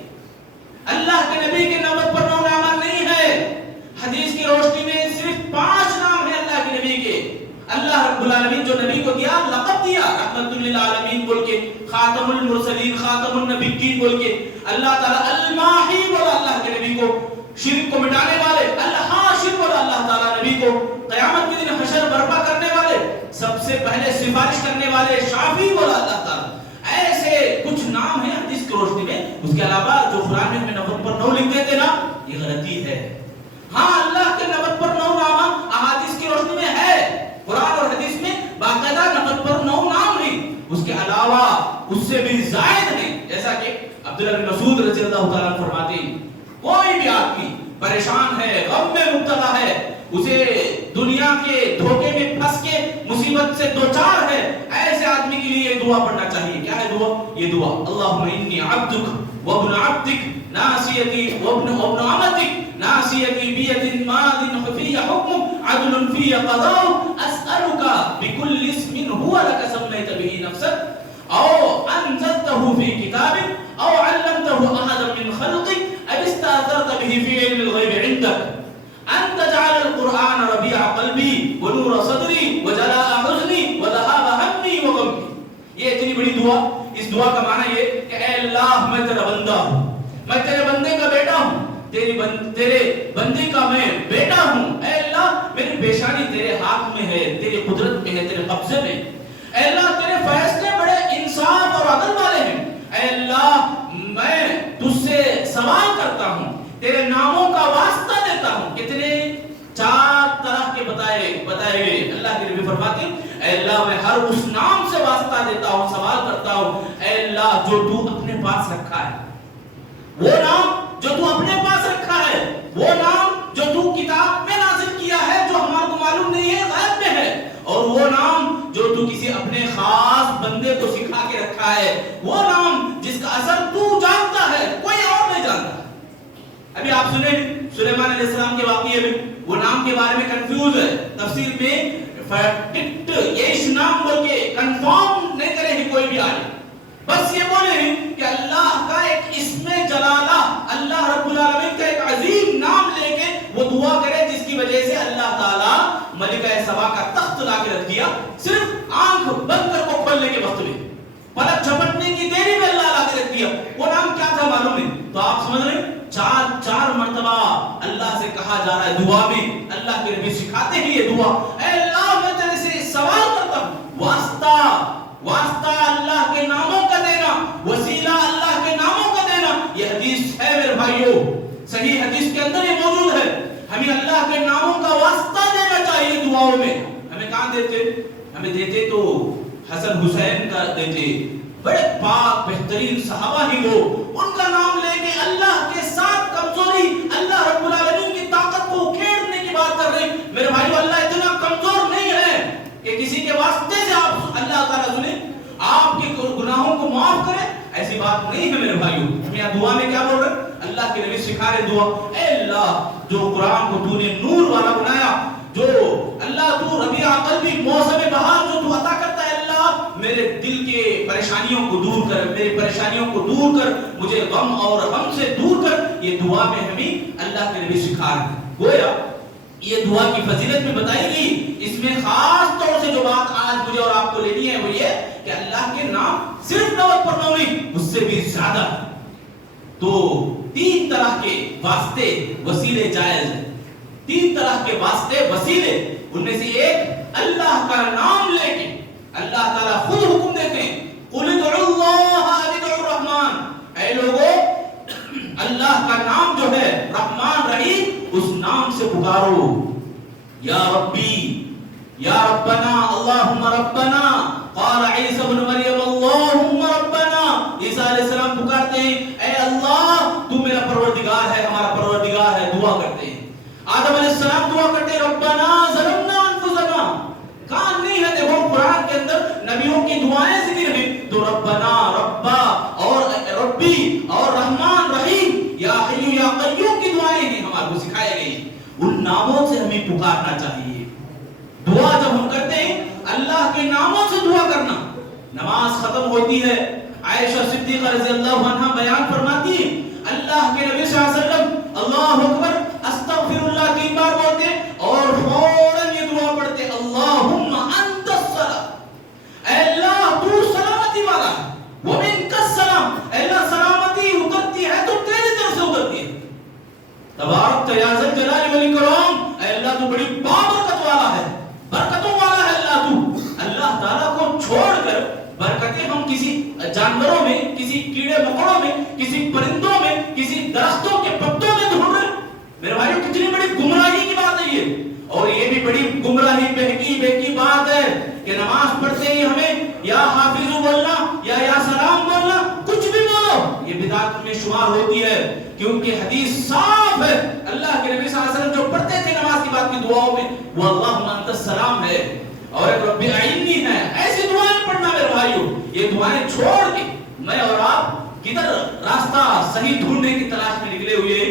اللہ کے نبی کے نام پر 9 نام نہیں ہے۔ حدیث کی روشنی میں صرف 5 نام ہیں اللہ کے نبی کے۔ اللہ رب العالمین جو نبی کو دیا، لقب دیا رحمت للعالمین بول کے، خاتم المرسلین، خاتم النبیین بول کے، اللہ تعالیٰ الماحی بولا اللہ کے نبی کو، شرک کو مٹانے والے، الحاشر بولا اللہ تعالیٰ نبی کو، قیامت کے دن حشر برپا کرنے والے، سب سے پہلے سفارش کرنے والے، شافی بولا اللہ تعالیٰ۔ ایسے کچھ نام ہیں حدیث کی روشنی میں، اس کے علاوہ جو قرآن میں نبوت پر 9 لکھ دیتے نا، یہ غلطی ہے۔ ہاں اللہ کے نبوت پر 9 نام احادیث کی روشنی میں ہے، قرآن اور حدیث میں باقاعدہ نبوت پر 9 نام ہیں، اس کے علاوہ اس سے بھی زائد ہیں، جیسا کہ عبداللہ بن مسعود رضی اللہ تعالیٰ عنہ فرماتے ہیں، کوئی بھی آدمی پریشان ہے، غم میں مبتلا ہے، اسے دنیا کے دھوکے میں پھنس کے مصیبت سے دوچار ہے، ایسے آدمی کے لیے دعا پڑھنا چاہیے۔ کیا ہے دعا؟ یہ دعا اللہم انی عبدک وابن عبدک ناصیتی وابن امتک ناصیتی بید ماض فی حکم عدل فی قضاء اسألک بکل اسم هو لک سمیت به نفسک او انزلته فی کتابک او علمته احدا من خلقک او استاثرت به فی علم الغیب عندک ان تجعل القرآن ربیع قلبی ونور صدری وجلاء حزنی وذهاب ہمی وغمی۔ یہ اتنی بڑی دعا، اس دعا کا معنی یہ کہ اے اللہ میں تیرا بندہ ہوں، میں تیرے بندے کا بیٹا ہوں، تیرے بندے کا میں بیٹا ہوں، اے اللہ میری پیشانی تیرے ہاتھ میں ہے، تیری قدرت میں ہے، تیرے قبضے میں، اے اللہ تیرے فیصلے بڑے انصاف اور عدل والے ہیں، اے اللہ میں تجھ سے سوال کرتا ہوں، تیرے ناموں کا واسطہ دیتا ہوں۔ کتنے؟ 4 طرح کے بتائے گئے۔ اللہ کے نبی فرماتے ہیں اے اللہ میں ہر اس نام سے واسطہ دیتا ہوں، سوال کرتا ہوں، اے اللہ جو تو اپنے پاس رکھا ہے، وہ نام جو تو اپنے پاس رکھا ہے، وہ نام جو تو کتاب میں نازل کیا ہے، جو ہمارے کو معلوم نہیں ہے، غیب میں ہے، اور وہ نام جو تو کسی اپنے خاص بندے کو سکھا کے رکھا ہے، وہ نام جس کا اثر تو جانتا ہے، کوئی اور نہیں جانتا۔ ابھی آپ سنیں سلیمان علیہ السلام کے واقعے میں، وہ نام کے بارے میں کنفیوز ہے، تفسیر میں یش نام بول کے کنفرم نہیں کرے ہیں کوئی بھی آئے، بس یہ بولے ہیں کہ اللہ کا ایک اسم جلالہ، اللہ رب العالمین کا ایک عظیم نام لے کے وہ دعا کرے، جس کی وجہ سے اللہ تعالیٰ ملکہ سبا کا تخت لا کے رکھ دیا، صرف آنکھ بند کر کو کھولنے کے وقت میں، پلک جھپٹنے کی دیری میں اللہ لا کے رکھ دیا۔ وہ نام کیا تھا معلوم نہیں؟ تو آپ سمجھ رہے ہیں 4 مرتبہ اللہ سے کہا جا رہا ہے دعا میں، اللہ کے نبی سکھاتے ہیں یہ دعا، اے اللہ میں تیرے سے سوال کرتا ہوں، واسطہ اللہ کے ناموں کا دینا، وسیلہ اللہ کے ناموں کا دینا، یہ حدیث ہے میرے بھائیوں، صحیح حدیث کے اندر یہ موجود ہے، ہمیں اللہ کے ناموں کا واسطہ دینا چاہیے دعاؤں میں۔ ہمیں کہاں دیتے؟ ہمیں دیتے تو حسن حسین کا دیتے، بڑے پاک بہترین صحابہ ہی وہ، ان کا نام لے کے اللہ کے ساتھ کمزوری، اللہ رب العالمین کی طاقت کو اکھیڑنے کی بات کر رہے ہیں۔ میرے بھائیو اللہ اتنا کمزور نہیں ہے کہ کسی کے واسطے سے آپ اللہ تعالیٰ سنیں، آپ کے گناہوں کو معاف کرے، ایسی بات نہیں ہے میرے بھائیو۔ ہم یہاں دعا میں کیا بول رہے ہیں؟ اللہ کے نبی سکھا رہے دعا، اے اللہ جو قرآن کو تو نے نور والا بنایا، جو اللہ تو ربیع قلبی موسم بہار جو تو عطا کرتا ہے، اللہ میرے دل کے پریشانیوں کو دور کر، میری پریشانیوں کو دور کر، مجھے غم اور غم سے دور کر، یہ دعا میں ہمیں اللہ کے نبی سکھا رہے ہیں۔ گویا یہ دعا کی فضیلت میں بتائی گئی، اس میں خاص طور سے جو بات آج مجھے اور آپ کو لینی ہے وہ یہ کہ اللہ کے نام صرف 9 پر 9 نہیں، اس سے بھی زیادہ۔ تو 3 طرح کے واسطے وسیلے جائز ہیں، 3 طرح کے واسطے وسیلے، ان میں سے ایک اللہ کا نام لے کے اللہ تعالیٰ خود حکم دیتے ہیں، قُلِ ادْعُوا اللَّهَ أَوِ ادْعُوا الرَّحْمَٰنَ، اے لوگو اللہ کا نام جو ہے رحمان رحیم، اس نام سے پکارو، یا ربی یا ربنا اللہم ربنا، قال عیسی بن مریم اللہم ربنا، عیسیٰ علیہ السلام پکارتے ہیں اے اللہ تو میرا پروردگار ہے، ہمارا پروردگار ہے، دعا کرتے ہیں۔ آدم علیہ السلام دعا کرتے ہیں ربنا ظلمنا انفسنا، کان نہیں ہے، دیکھو قرآن کے اندر نبیوں کی دعائیں ذکر ہیں، تو ربنا، ربا اور ربی اور رحمان رحیم، یا حی یا قیوم کی دعائیں ہیں، ہمارے کو سکھائی گئی، ان ناموں سے ہمیں پکارنا چاہیے۔ دعا جب ہم کرتے ہیں اللہ کے ناموں سے دعا کرنا. نماز ختم ہوتی ہے, عائشہ صدیقہ رضی اللہ عنہا بیان فرماتی ہے اللہ کے نبی صلی اللہ علیہ وسلم اللہ اکبر استغفر اللہ 3 بار بولتے اور فوراً یہ دعا پڑھتے اللہم انت السلام, اے اللہ تو سلامتی والا ہے, ومنک السلام, اے اللہ سلامتی اترتی ہے تو تیری طرف سے اترتی ہے, تبارک یا ذل جلال والاکرام, اے اللہ تو بڑی بابرکت والا ہے, برکتوں والا ہے اللہ تو. اللہ تعالیٰ کو چھوڑ کر برکتیں ہم کسی جانوروں میں, کسی کیڑے مکوڑوں میں, کسی پرندوں میں, کسی درختوں کے پتوں میں ڈھونڈ رہے. میرے بھائیو کتنی بڑی گمراہی کی بات ہے یہ, اور یہ بھی بڑی گمراہی بہکی بات ہے کہ نماز پڑھتے ہی ہمیں یا حافظ بولنا یا سلام بولنا, کچھ بھی بولو, یہ بدعت میں شمار ہوتی ہے. کیونکہ حدیث صاف ہے, اللہ کے نبی صلی اللہ علیہ وسلم جو پڑھتے تھے نماز کے بعد کی دعاؤں میں وہ اللہم انت السلام ہے اور ایک رب اعینی ہے. ایسی دعائیں پڑھنا میرے بھائیو, یہ دعائیں چھوڑ کے میں اور آپ کدھر راستہ صحیح ڈھونڈنے کی تلاش میں نکلے ہوئے.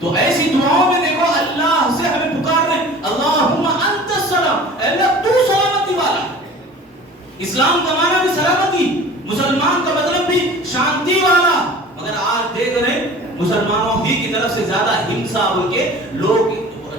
تو ایسی دعاؤں میں دیکھو اللہ سے ہمیں پکار رہے اللہم انت السلام, اے اللہ تو سلامتی والا. اسلام کا معنی بھی سلامتی, مسلمان کا مطلب بھی شانتی والا. مگر آج دیکھ رہے مسلمانوں ہی کی طرف سے زیادہ ہنسا بول کے لوگ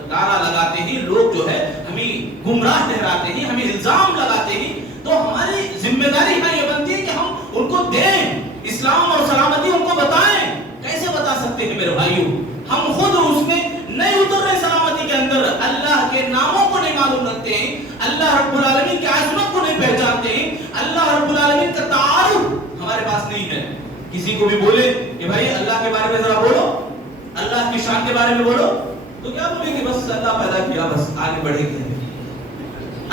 نعرہ لگاتے ہیں, لوگ جو ہے ہمیں گمراہ ٹھہراتے ہیں, ہمیں الزام لگاتے ہیں. تو ہماری ذمہ داری یہ بنتی ہے کہ ہم ان کو دیں اسلام اور سلامتی, ان کو بتائیں. کیسے بتا سکتے ہیں میرے بھائیو, ہم خود اس میں نہیں اتر رہے سلامتی کے اندر, اللہ کے ناموں کو نہیں معلوم رکھتے ہیں, اللہ رب العالمین کی عظمت کو نہیں پہچانتے ہیں, اللہ رب العالمین کا تعارف ہمارے پاس نہیں ہے. کسی کو بھی بولے کہ بھائی اللہ کے بارے میں ذرا بولو, اللہ کی شان کے بارے میں بولو, تو کیا بولیں گے بس اللہ پیدا کیا, بس آگے بڑھے گے.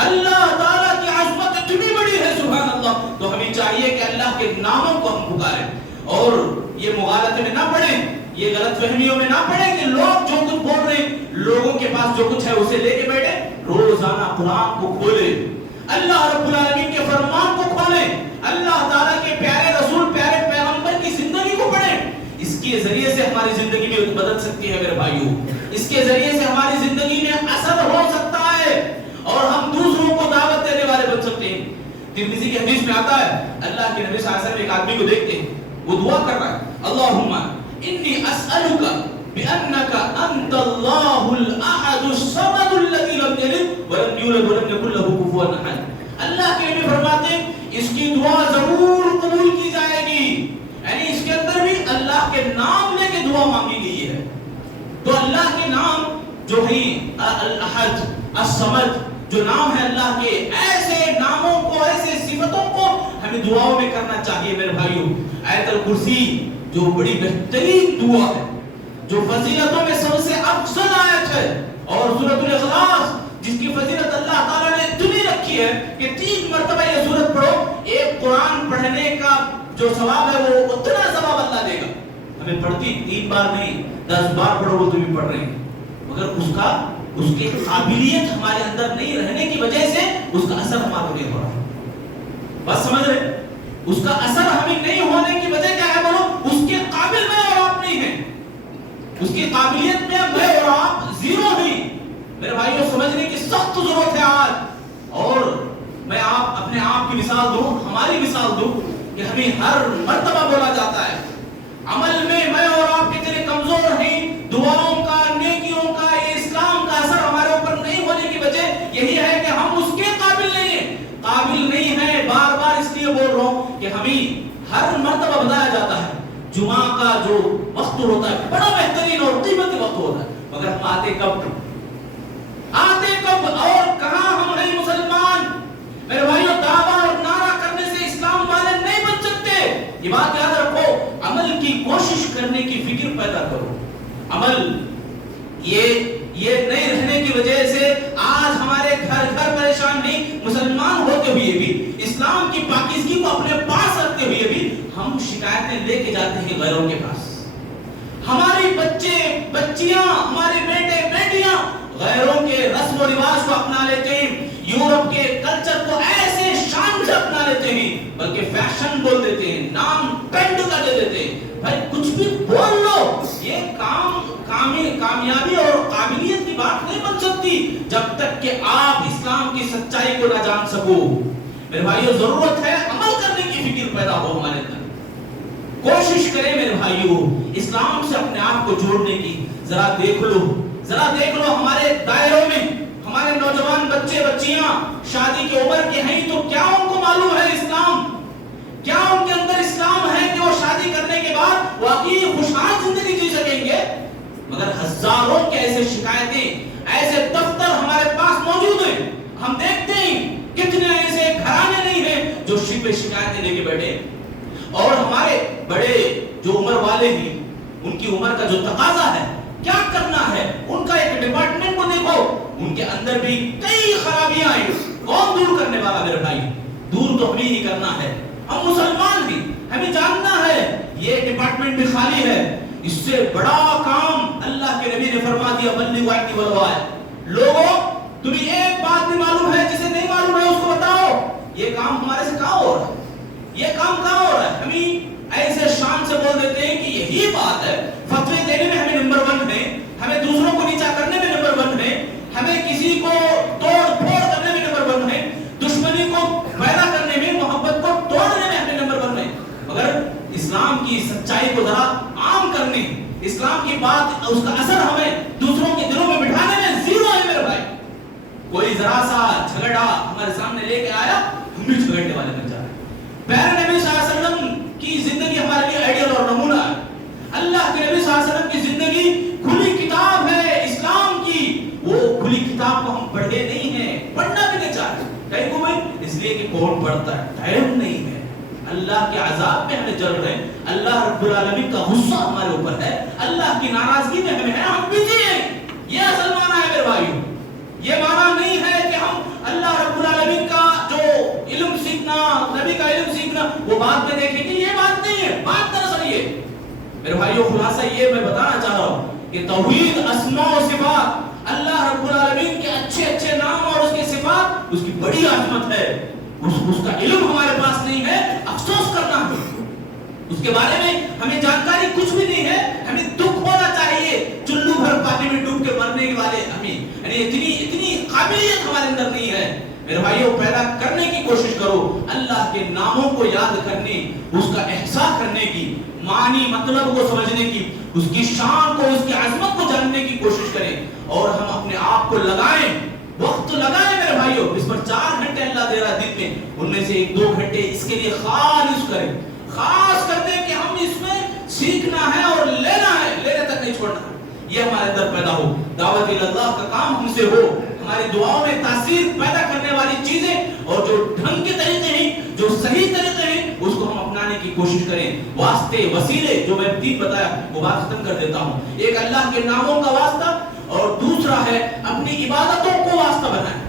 اللہ تعالیٰ کی عظمت اتنی بڑی ہے سبحان اللہ. تو ہمیں چاہیے کہ اللہ کے ناموں کو ہم پکاریں اور یہ مغالطے میں نہ پڑیں, یہ غلط فہمیوں میں نہ پڑیں کہ لوگ جو کچھ بول رہے ہیں, لوگوں کے پاس جو کچھ ہے اسے لے کے بیٹھے. روزانہ قرآن کو کھولیں, اللہ رب العالمین کے فرمان کو کھولیں, اللہ تعالیٰ کے پیارے رسول پیارے پیغمبر کی زندگی کو پڑھیں. اس کے ذریعے سے ہماری زندگی میں بدل سکتی ہے میرے بھائیوں, اس کے ذریعے سے ہماری زندگی میں اثر ہو سکتا ہے اور ہم دوسروں کو دعوت دینے والے بن سکتے ہیں. ترمذی کی حدیث میں آتا ہے اللہ کے نبی صلی اللہ علیہ وسلم ایک آدمی کو دیکھتے ہیں, وہ دعا کر رہا ہے اللہم انی اسألک بأنک انت اللہ الاحد الصمد الذی لم یلد ولم یولد ولم یکن له کفوا احد. اللہ کے نبی فرماتے ہیں اس کی دعا ضرور قبول کی جائے گی, یعنی اس کے اندر بھی اللہ کے نام لے کے دعا مانگی گئی ہے. تو اللہ کے نام جو ہے الاحد الصمد جو نام ہے اللہ کے, ایسے ناموں کو ایسے صفتوں کو ہمیں دعاؤں میں کرنا چاہیے میرے بھائیوں. آیت الکرسی جو بڑی بہترین دعا ہے, جو فضیلتوں میں سب سے افضل آیت ہے, اور سورۃ الاخلاص جس کی فضیلت اللہ تعالیٰ نے اتنی رکھی ہے کہ 3 مرتبہ یہ سورت پڑھو, ایک قرآن پڑھنے کا جو ثواب ہے وہ اتنا ثواب اللہ دے گا. ہمیں پڑھتی 3 بار نہیں 10 بار پڑھو وہ تمہیں پڑھ رہے ہیں, مگر اس کی قابلیت ہمارے اندر نہیں رہنے کی وجہ سے اس کا اثر ہمارے نہیں ہو رہا. بس سمجھ رہے, اس کا اثر ہمیں نہیں ہونے کی وجہ کیا ہے بولو, اس کے قابل میں اور آپ نہیں ہیں, اس کی قابلیت میں میں اور آپ زیرو نہیں. میرے بھائیوں سمجھنے کی سخت ضرورت ہے آج. اور میں اپنے آپ کی مثال دوں, ہماری مثال دوں کہ ہمیں ہر مرتبہ بولا جاتا ہے عمل میں میں اور آپ کتنے کمزور ہیں, دعاؤں کا, نیکیوں کا, یہ اسلام کا اثر ہمارے اوپر نہیں ہونے کی وجہ یہی ہے کہ ہم اس کے قابل نہیں ہیں, قابل نہیں ہیں. بار بار اس لیے بول رہا ہوں کہ ہمیں ہر مرتبہ بتایا جاتا ہے جمعہ کا جو وقت ہوتا ہے بڑا بہترین اور قیمتی وقت ہوتا ہے, مگر ہم آتے کب اور کہاں ہم ہیں مسلمان. میرے بھائیوں دعویٰ اور نعرہ کرنے سے اسلام والے نہیں بن سکتے, یہ بات یاد رکھو. عمل کی کوشش کرنے کی فکر پیدا کرو. عمل یہ نہیں رہنے کی وجہ سے آج ہمارے گھر پریشان نہیں, مسلمان ہوتے ہوئے بھی, اسلام کی پاکیزگی کو اپنے پاس رکھتے ہوئے بھی ہم شکایتیں لے کے جاتے ہیں غیروں کے پاس. ہمارے بچے بچیاں, ہمارے بیٹے بیٹیاں غیروں کے رسم و رواج کو اپنا لیتے ہیں, یورپ کے کلچر کو ایسے شان سے اپنا لیتے ہیں, بلکہ فیشن بول دیتے ہیں, نام ٹرینڈ کا دے دیتے ہیں. بھائی کچھ بھی بول لو, یہ کامیابی اور قابلیت کی بات نہیں بن سکتی جب تک کہ آپ اس اسلام کی سچائی کو نہ جان سکو. میرے بھائیو ضرورت ہے عمل کرنے کی فکر پیدا ہو ہمارے اندر. کوشش کریں میرے بھائیو اسلام سے اپنے آپ کو جوڑنے کی. ذرا دیکھ لو ہمارے دائروں میں ہمارے نوجوان بچے بچیاں شادی کی عمر کے ہیں تو کیا ان کو معلوم ہے اسلام؟ کیا ان کے اندر اسلام ہے کہ وہ شادی کرنے کے بعد واقعی خوشحال زندگی جی سکیں گے؟ مگر ہزاروں کے ایسے شکایتیں ایسے دفتر ہمارے پاس موجود ہیں. ہم دیکھتے ہیں کتنے ایسے گھرانے نہیں ہیں جو شکایتیں لے کے بیٹھے. اور ہمارے بڑے جو عمر والے ہیں ان کی عمر کا جو تقاضا ہے کیا کرنا ہے ان کا ایک ڈپارٹمنٹ کو دیکھو ان کے اندر بھی کئی خرابیاں ہیں. کون دور کرنے والا میرے بھائی؟ دور تو ہمیں ہی کرنا ہے. ہم مسلمان ہیں, ہمیں جاننا ہے یہ ڈپارٹمنٹ بھی خالی ہے. اس سے بڑا کام اللہ کے نبی نے فرما دیا بلغوا عنی ولو آیہ. لوگوں تمہیں ایک بات بھی معلوم ہے جسے نہیں معلوم ہے اس کو بتاؤ. یہ کام ہمارے سے کہاں ہو رہا ہے؟ یہ کام کہاں ہو رہا ہے؟ ہمیں ایسے شان سے بول دیتے ہیں کہ یہی بات ہے. فتوے دینے میں ہمیں نمبر 1 ہے, ہمیں دوسروں کو نیچا کرنے میں نمبر 1 ہے, ہمیں کسی کو توڑ پھوڑ کرنے میں نمبر 1 ہے, دشمنی کو پیدا کرنے میں, محبت کو توڑنے میں ہمیں نمبر 1 ہے. مگر اسلام کی سچائی کو ذرا عام کرنے, اسلام کی بات اس کا اثر ہمیں دوسروں کے دلوں میں بٹھانے میں زیرو ہے میرے بھائی. کوئی ذرا سا جھگڑا ہمارے سامنے لے کے آیا ہم بھی جھگڑنے والے بن جا رہے ہیں. پیارے نبی صلی اللہ علیہ وسلم کی زندگی ہمارے لیے آئیڈیل اور نمونہ ہے. اللہ کے نبی صلی اللہ علیہ وسلم کی زندگی کھلی کتاب ہے اسلام کی. وہ کھلی کتاب کو ہم پڑھے نہیں ہیں, پڑھنا بھی نہیں چاہتے. کہیں کو اس لیے کہ کون پڑھتا ہے, ٹائم نہیں ہے. اللہ کے عذاب میں ہمیں جل رہے ہیں, اللہ رب العالمین کا غصہ ہمارے اوپر ہے, اللہ کی ناراضگی میں ہمیں ہے, ہم بزی ہیں. یہ اصل معنی ہے میرے بھائیو. یہ معنی نہیں ہے کہ ہم اللہ رب العالمین کا جو علم سیکھنا, نبی کا علم سیکھنا وہ بعد میں دیکھیں گے. یہ بات نہیں ہے. بات دراصل یہ میرے بھائیو خلاصہ یہ میں بتانا چاہ رہا ہوں کہ توحید اسماء و صفات, اللہ رب العالمین کے اچھے اچھے نام اور اس کے صفات, اس کی بڑی عظمت ہے. اس کا علم ہمارے پاس نہیں ہے, افسوس کرنا ہے. اس کے بارے میں ہمیں جانکاری کچھ بھی نہیں ہے. ہمیں دکھ ہونا چاہیے چلو بھر پانی میں ڈوب کے مرنے کے والے ہمیں, یعنی اتنی قابلیت ہمارے اندر نہیں ہے. میرے بھائیوں پیدا کرنے کی کوشش کرو, اللہ کے ناموں کو یاد کرنے, اس کا احساس کرنے کی, معنی مطلب کو سمجھنے کی, اس کی شان کو, اس کی عظمت کو جاننے کی کوشش کریں. اور ہم اپنے آپ کو لگائیں, وقت لگائیں میرے بھائیوں. اس پر 4 گھنٹے اللہ دے رہا ہے دن میں, ان میں سے 1-2 گھنٹے اس کے لیے خالص کریں. خاص کر دیں کہ ہم اس میں سیکھنا ہے اور لینا ہے, لینے تک نہیں چھوڑنا ہے. یہ ہمارے اندر پیدا ہو. دعوت اللہ کا کام ہم سے ہو, ہماری دعاؤں میں تاثیر پیدا کرنے والی چیزیں اور جو ڈھنگ کے طریقے ہیں, جو صحیح طریقے ہیں, اس کو ہم اپنانے کی کوشش کریں. واسطے وسیلے جو میں 3 بتایا وہ بات ختم کر دیتا ہوں. ایک اللہ کے ناموں کا واسطہ, اور دوسرا ہے اپنی عبادتوں کو واسطہ بنائیں.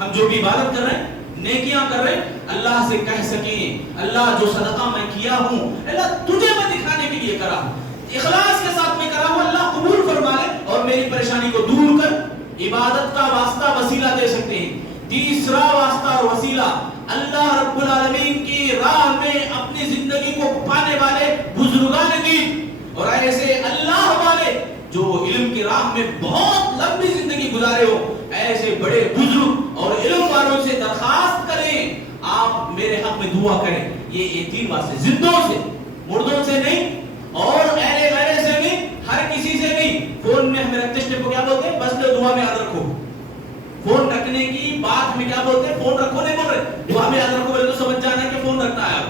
ہم جو بھی عبادت کر رہے ہیں, نیکیاں کر رہے ہیں, اللہ سے کہہ سکیں اللہ جو صدقہ میں کیا ہوں اللہ تجھے میں دکھانے کے لیے کرا ہوں, اخلاص کے ساتھ میں کرا ہوں, اللہ قبول فرما لے اور میری پریشانی کو دور کر. عبادت کا واسطہ وسیلہ دے سکتے ہیں. تیسرا واسطہ اور وسیلہ اللہ رب العالمین کی راہ میں اپنی زندگی کو پانے والے بزرگان دین, اور ایسے اللہ والے جو علم کی راہ میں بہت لمبی زندگی گزارے ہو, ایسے بڑے بزرگ اور علم والوں سے درخواست کریں آپ میرے حق میں دعا کریں. یہ 3 واسطے, زندوں سے, مردوں سے نہیں, اور اہل غیرے سے نہیں, ہر کسی سے نہیں. فون میں ہمیں رکھتے اسٹیپ کو کیا بولتے ہیں, بس لو دعا میں یاد رکھو. فون رکھنے کی بات ہمیں کیا بولتے ہیں, فون رکھو نہیں بول رہے, دعا میں یاد رکھو بولے تو سمجھ جانا ہے کہ فون رکھنا ہے.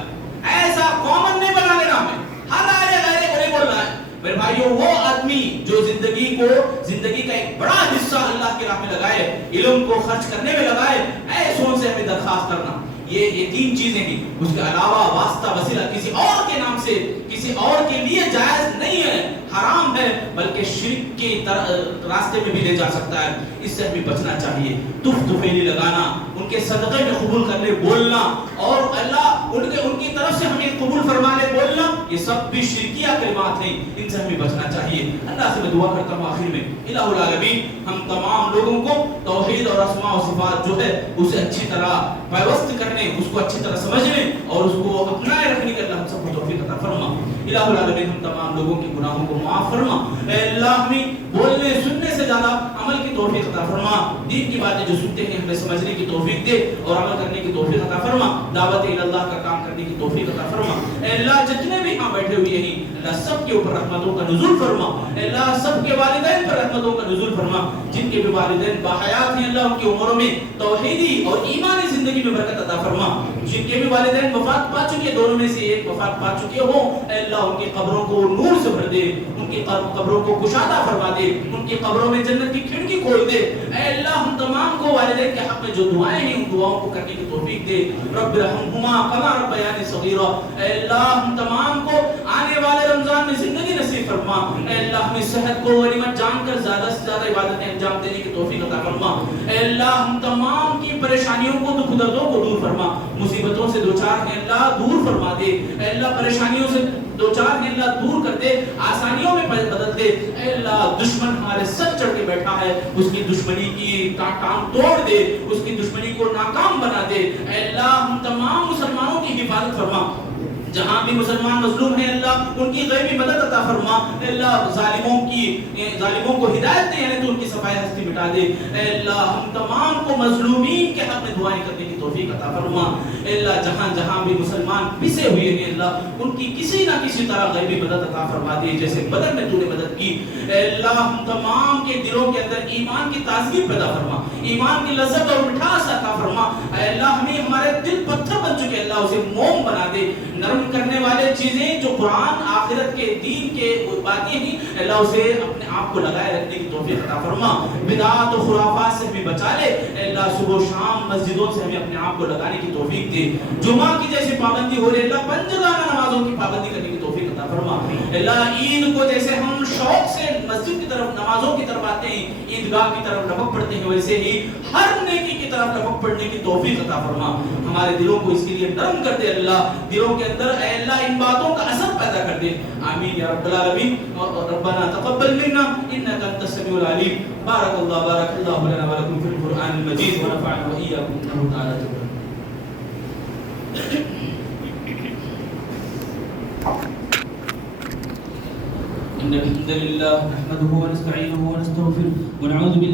ایسا کامن نہیں بنا لینا ہمیں, ہر اہل غیرے کو نہیں بولنا ہے. میرے بھائیوں وہ آدمی جو زندگی کا ایک بڑا حصہ اللہ کی راہ میں لگائے, علم کو خرچ کرنے میں لگائے, ایسوں سے ہمیں درخواست کرنا. یہ 3 چیزیں ہیں. اس کے علاوہ واسطہ وسیلہ کسی اور کے نام سے کسی اور کے لیے جائز نہیں ہے, حرام ہے, بلکہ شرک کے راستے میں بھی لے جا سکتا ہے. اس سے ہمیں بچنا چاہیے. تفیلی لگانا, ان کے صدقے میں قبول کرنے بولنا, اور اللہ ان کی طرف سے ہمیں قبول فرما لے بولنا, یہ سب بھی شرکیہ کلمات ہیں. ان سے ہمیں بچنا چاہیے. اللہ سے میں دعا کرتا ہوں آخر میں, الہ العالمین ہم تمام لوگوں کو توحید اور اسماء و صفات جو ہے اسے اچھی طرح پیوست کرنے, اس کو اچھی طرح سمجھنے اور اس کو اپنائے رکھنے کے اللہ ہم سب کو توفیق عطا فرما. الہ العالمین ہم تمام لوگوں کے گناہوں کو معاف فرما. اے اللہ ہمیں بولنے سننے سے زیادہ عمل کی توفیق عطا فرما. دین کی باتیں جو سنتے ہیں ہمیں سمجھنے کی توفیق دے اور عمل کرنے کی توفیق عطا فرما. دعوت اللہ کا کام کرنے کی توفیق عطا فرما. اے اللہ جتنے بھی یہاں بیٹھے ہوئے ہیں اللہ سب کے اوپر رحمتوں کا نزول فرما. اے اللہ سب کے والدین پر رحمتوں کا نزول فرما. جن کے بھی والدین باحیات ہیں اللہ ان کی عمروں میں توحیدی اور ایمانی زندگی میں برکت عطا فرما. جن کے بھی والدین وفات پا چکے دونوں میں سے ایک وفات پا چکے ہوں اے اللہ ان کی قبروں کو نور سے بھر دے, ان کی قبروں کو کشادہ فرما دے, ان کی قبروں میں جنت کی کھڑکی کھول دے. اے اللہ ہم تمام کو والدین کے حق میں جو دعائیں ہیں ان دعاؤں کو کرنے کی توفیق دے. رب ارحمہما کما ربیانی صغیرا. اے اللہ ہم تمام کو آنے والے رمضان میں زندگی نصیب فرما. اے اللہ ہمیں صحت کو غنیمت جان کر زیادہ سے زیادہ عبادتیں انجام دینے کی توفیق عطا فرما. اے اللہ ہم تمام کی پریشانیوں کو دکھ دردوں کو دور فرما. مصیبتوں سے دوچار ہیں اللہ دور فرما دے. اے اللہ پریشانیوں سے دوچار ہیں اللہ دور کر دے, آسانیوں میں بدل دے. اے اللہ دشمن ہمارے سر چڑھ کے بیٹھا ہے اس کی دشمنی کی ٹانگ توڑ دے, اس کی دشمنی کو ناکام بنا دے. اے اللہ ہم تمام مسلمانوں کی حفاظت فرما. جہاں بھی مسلمان مظلوم ہیں اللہ ان کی غیبی مدد عطا فرما. اے اللہ ظالموں کو ہدایت دے یعنی تو ان کی صفائی ہستی مٹا دے. اے اللہ ہم تمام کو مظلومین کے حق میں دعائیں کرنے کی توفیق عطا فرما. اے اللہ جہاں جہاں بھی مسلمان پسے ہوئے ہیں اللہ ان کی کسی نہ کسی طرح غیبی مدد عطا فرما دے جیسے بدر میں تو نے مدد کی. اے اللہ ہم تمام کے دلوں کے اندر ایمان کی تازگی پیدا فرما, ایمان کی لذت اور مٹھاس عطا فرما. اے اللہ ہمیں ہمارے دل پتھر بن چکے اللہ اسے موم بنا دے. نرم کرنے والے چیزیں جو قرآن آخرت کے دین کے باتیں ہیں اللہ اسے اپنے آپ کو لگائے رکھنے کی توفیق عطا فرما. بدعات و خرافات سے ہمیں بچا لے. اے اللہ صبح و شام مسجدوں سے ہمیں اپنے آپ کو لگانے کی توفیق دے. جمعہ کی جیسی پابندی ہو رہی ہے اللہ پنجگانہ نمازوں کی پابندی کرنے کی توفیق عطا فرما. اللہ عید کو جیسے ہم شوق سے مسجد کی طرف نمازوں کی طرف آتے ہیں عیدگاہ کی طرف لپک پڑتے ہیں ویسے ہی ہر نیکی کی طرف لپک پڑنے کی توفیق عطا فرما. ہمارے دلوں کو اس کے لیے نرم کر دے اللہ. دلوں کے اندر اے اللہ ان باتوں کا اثر پیدا کر دے. آمین یا رب العالمین. ربنا تقبل منا انك انت السميع العليم. بارك الله لنا ولكم في القرآن المجيد ونفعنا وإياكم انه تعالى. إن الحمد لله نحمده ونستعينه ونستغفره ونعوذ بالله